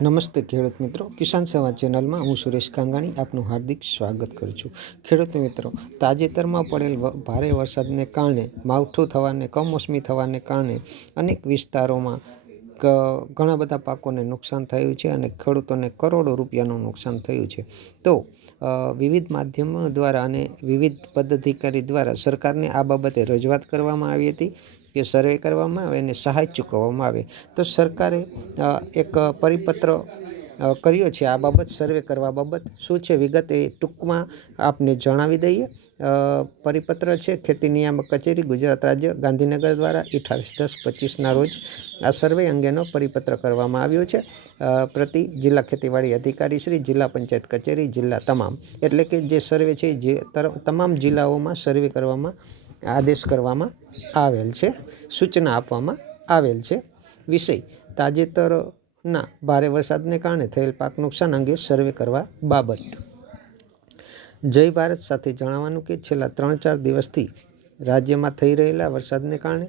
નમસ્તે ખેડૂત મિત્રો. કિસાન સેવા ચેનલમાં હું સુરેશ કાંગાણી આપનું હાર્દિક સ્વાગત કરું છું. ખેડૂત મિત્રો, તાજેતરમાં પડેલ ભારે વરસાદને કારણે, માવઠું થવાને, કમોસમી થવાને કારણે અનેક વિસ્તારોમાં ઘણા બધા પાકોને નુકસાન થયું છે અને ખેડૂતોને કરોડો રૂપિયાનું નુકસાન થયું છે. તો વિવિધ માધ્યમો દ્વારા અને વિવિધ પદાધિકારી દ્વારા સરકારને આ બાબતે રજૂઆત કરવામાં આવી હતી. કે સર્વે કરવામાં આવે અને સહાય ચૂકવવામાં આવે. તો સરકારે એક પરિપત્ર કર્યો છે આ બાબત, સર્વે કરવા બાબત. શું છે? વિગત એ ટૂંકમાં આપને જણાવી દઈએ. પરિપત્ર છે ખેતી નિયામક કચેરી, ગુજરાત રાજ્ય, ગાંધીનગર દ્વારા અઠાવીસ દસ પચીસના રોજ આ સર્વે અંગેનો પરિપત્ર કરવામાં આવ્યો છે. પ્રતિ જિલ્લા ખેતીવાડી અધિકારી શ્રી, જિલ્લા પંચાયત કચેરી, જિલ્લા તમામ. એટલે કે જે સર્વે છે જે તમામ જિલ્લાઓમાં સર્વે કરવામાં આદેશ કરવામાં આવેલ છે, સૂચના આપવામાં આવેલ છે. વિષય, તાજેતરના ભારે વરસાદને કારણે થયેલ પાક નુકસાન અંગે સર્વે કરવા બાબત. જય ભારત સાથે જણાવવાનું કે છેલ્લા ત્રણ ચાર દિવસથી રાજ્યમાં થઈ રહેલા વરસાદને કારણે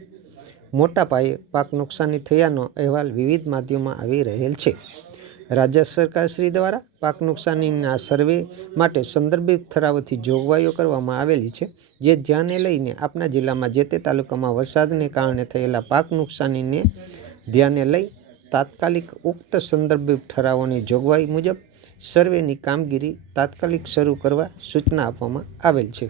મોટા પાયે પાક નુકસાની થયાનો અહેવાલ વિવિધ માધ્યમોમાં આવી રહેલ છે. રાજ્ય સરકાર શ્રી દ્વારા પાક નુકસાનીના સર્વે માટે સંદર્ભિત ઠરાવોથી જોગવાઈઓ કરવામાં આવેલી છે, જે ધ્યાને લઈને આપના જિલ્લામાં જે તે તાલુકામાં વરસાદને કારણે થયેલા પાક નુકસાનીને ધ્યાને લઈ તાત્કાલિક ઉક્ત સંદર્ભિત ઠરાવોની જોગવાઈ મુજબ સર્વેની કામગીરી તાત્કાલિક શરૂ કરવા સૂચના આપવામાં આવેલ છે.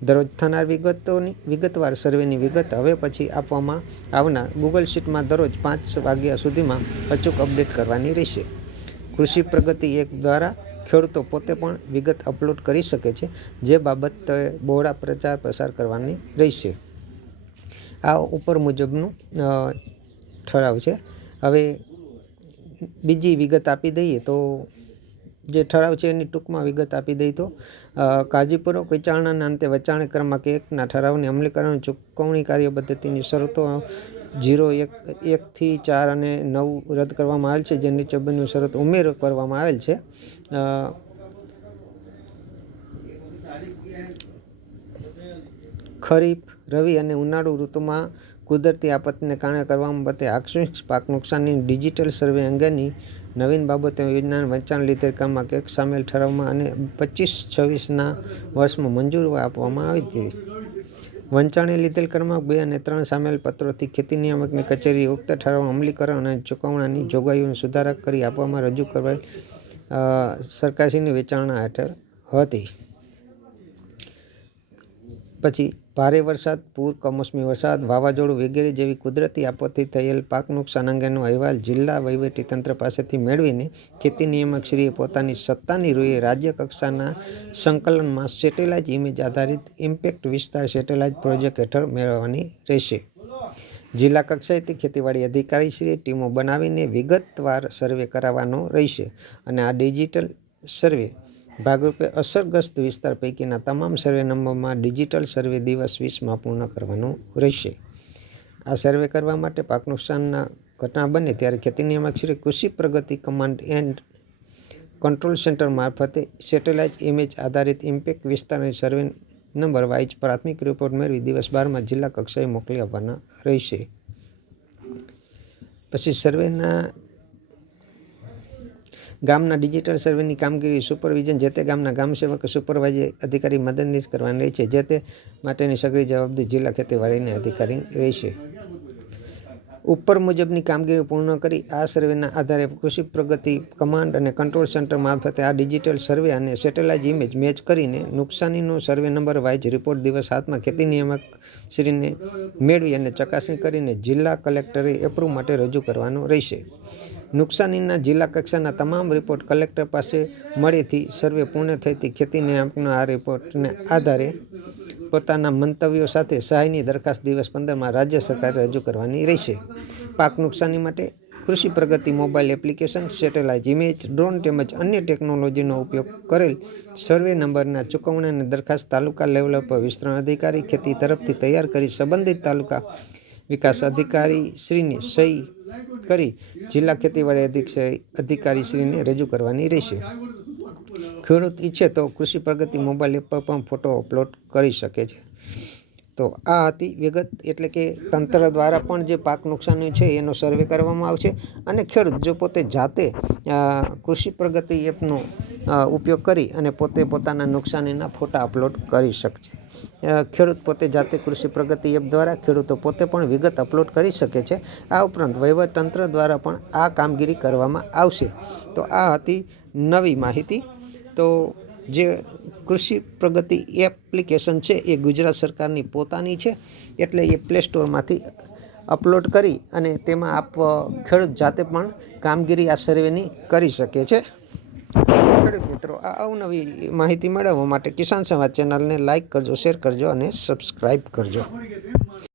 દરરોજ થનાર વિગતોની વિગતવાર સર્વેની વિગત હવે પછી આપવામાં આવનાર ગૂગલ શીટમાં દરરોજ પાંચ વાગ્યા સુધીમાં અચૂક અપડેટ કરવાની રહેશે. કૃષિ પ્રગતિ એક દ્વારા ખેડૂતો પોતે પણ વિગત અપલોડ કરી શકે છે, જે બાબતે બહોળા પ્રચાર પ્રસાર કરવાની રહેશે. આ ઉપર મુજબનું ઠરાવ છે. હવે બીજી વિગત આપી દઈએ તો જે ઠરાવ છે એની ટૂંકમાં વિગત આપી દઈ તો કાળજીપૂર્વક વિચારણાના અંતે વચાણ ક્રમાંક એકના ઠરાવની અમલીકરણ ચૂકવણી કાર્ય પદ્ધતિની શરતો જીરો એક, એકથી ચાર અને નવ રદ કરવામાં આવેલ છે, જે નીચે બન્યું શરત ઉમેર કરવામાં આવેલ છે. ખરીફ, રવિ અને ઉનાળુ ઋતુમાં કુદરતી આફતને કારણે કરવામાં બાબતે આકસ્મિક પાક નુકસાનની ડિજિટલ સર્વે અંગેની નવીન બાબતો યોજના વંચાણ, લીધેલ કામમાં કેક સામેલ ઠરાવમાં અને પચીસ છવ્વીસના વર્ષમાં મંજૂરી આપવામાં આવી હતી. વંચાણે લીધેલ ક્રમાંક બે અને ત્રણ સામેલ પત્રોથી ખેતી નિયામકની કચેરી ઉક્ત ઠરાવ અમલીકરણ અને ચૂકવણાની જોગવાઈઓને સુધારા કરી આપવામાં રજૂ કરવાની સરકારશ્રીની વિચારણા હેઠળ હતી. પછી ભારે વરસાદ, પૂર, કમોસમી વરસાદ, વાવાઝોડું વગેરે જેવી કુદરતી આપત્તિ થયેલ પાક નુકસાન અંગેનો અહેવાલ જિલ્લા વહીવટીતંત્ર પાસેથી મેળવીને ખેતી નિયામકશ્રીએ પોતાની સત્તાની રૂએ રાજ્ય કક્ષાના સંકલનમાં સેટેલાઇટ ઇમેજ આધારિત ઇમ્પેક્ટ વિસ્તાર સેટેલાઇટ પ્રોજેક્ટ હેઠળ મેળવવાની રહેશે. જિલ્લા કક્ષાએથી ખેતીવાડી અધિકારીશ્રીએ ટીમો બનાવીને વિગતવાર સર્વે કરાવવાનો રહેશે અને આ ડિજિટલ સર્વે ભાગરૂપે અસરગ્રસ્ત વિસ્તાર પૈકીના તમામ સર્વે નંબરમાં ડિજિટલ સર્વે દિવસ વીસમાં પૂર્ણ કરવાનું રહેશે. આ સર્વે કરવા માટે પાક નુકસાનના ઘટના બને ત્યારે ખેતી નિયામક Shri Krishi Pragati command and control centre મારફતે સેટેલાઇટ ઇમેજ આધારિત ઇમ્પેક્ટ વિસ્તારની સર્વે નંબર વાઇઝ પ્રાથમિક રિપોર્ટ મેળવી દિવસ બારમાં જિલ્લા કક્ષાએ મોકલી આપવાના રહેશે. પછી સર્વેના ગામના ડિજિટલ સર્વેની કામગીરી સુપરવિઝન જે તે ગામના ગામ સેવક સુપરવાઇઝર અધિકારી મદદનીશ કરવાની રહે છે. જે તે માટેની સઘળી જવાબદારી જિલ્લા ખેતીવાડીની અધિકારી રહેશે ઉપર મુજબની કામગીરી પૂર્ણ કરી આ સર્વેના આધારે કૃષિ પ્રગતિ કમાન્ડ અને કંટ્રોલ સેન્ટર મારફતે આ ડિજિટલ સર્વે અને સેટેલાઇટ ઇમેજ મેચ કરીને નુકસાનીનો સર્વે નંબર વાઇઝ રિપોર્ટ દિવસ હાથમાં ખેતી નિયામક શ્રીને મેળવી અને ચકાસણી કરીને જિલ્લા કલેક્ટરે એપ્રુવ માટે રજૂ કરવાનો રહેશે. નુકસાનીના જિલ્લા કક્ષાના તમામ રિપોર્ટ કલેક્ટર પાસે મળેથી સર્વે પૂર્ણ થઈથી ખેતી નિયામકના આ રિપોર્ટને આધારે પોતાના મંતવ્યો સાથે સહાયની દરખાસ્ત દિવસ પંદરમાં રાજ્ય સરકારે રજૂ કરવાની રહેશે. પાક નુકસાની માટે Krishi Pragati mobile application, satellite image, drone તેમજ અન્ય ટેકનોલોજીનો ઉપયોગ કરેલ સર્વે નંબરના ચૂકવણીની દરખાસ્ત તાલુકા લેવલ પર વિસ્તરણ અધિકારી ખેતી તરફથી તૈયાર કરી સંબંધિત તાલુકા વિકાસ અધિકારી શ્રીની સહી કરી. જિલ્લા ખેતીવાડી અધિકારી શ્રીને રજૂ કરવાની રહેશે. ખેડૂત ઈચ્છે તો કૃષિ પ્રગતિ મોબાઈલ એપ પર પણ ફોટો અપલોડ કરી શકે છે. તો આ હતી વિગત એટલે કે તંત્ર દ્વારા પણ જે પાક નુકસાની છે એનો સર્વે કરવામાં આવશે અને ખેડૂત જો પોતે જાતે કૃષિ પ્રગતિ એપનો ઉપયોગ કરી અને પોતે પોતાના નુકસાનીના ફોટા અપલોડ કરી શકશે. ખેડૂત પોતે જાતે કૃષિ પ્રગતિ એપ દ્વારા ખેડૂતો પોતે પણ વિગત અપલોડ કરી શકે છે. આ ઉપરાંત વહીવટતંત્ર દ્વારા પણ આ કામગીરી કરવામાં આવશે. તો આ હતી નવી માહિતી. તો જે કૃષિ પ્રગતિ એપ્લિકેશન છે એ ગુજરાત સરકારની પોતાની છે, એટલે એ પ્લે સ્ટોરમાંથી અપલોડ કરી અને તેમાં આપ ખેડૂત જાતે પણ કામગીરી આ સર્વેની કરી શકે છે. ખેડૂત મિત્રો, આ અવનવી માહિતી મેળવવા માટે કિસાન સંવાદ ચેનલને લાઇક કરજો, શેર કરજો અને સબસ્ક્રાઈબ કરજો.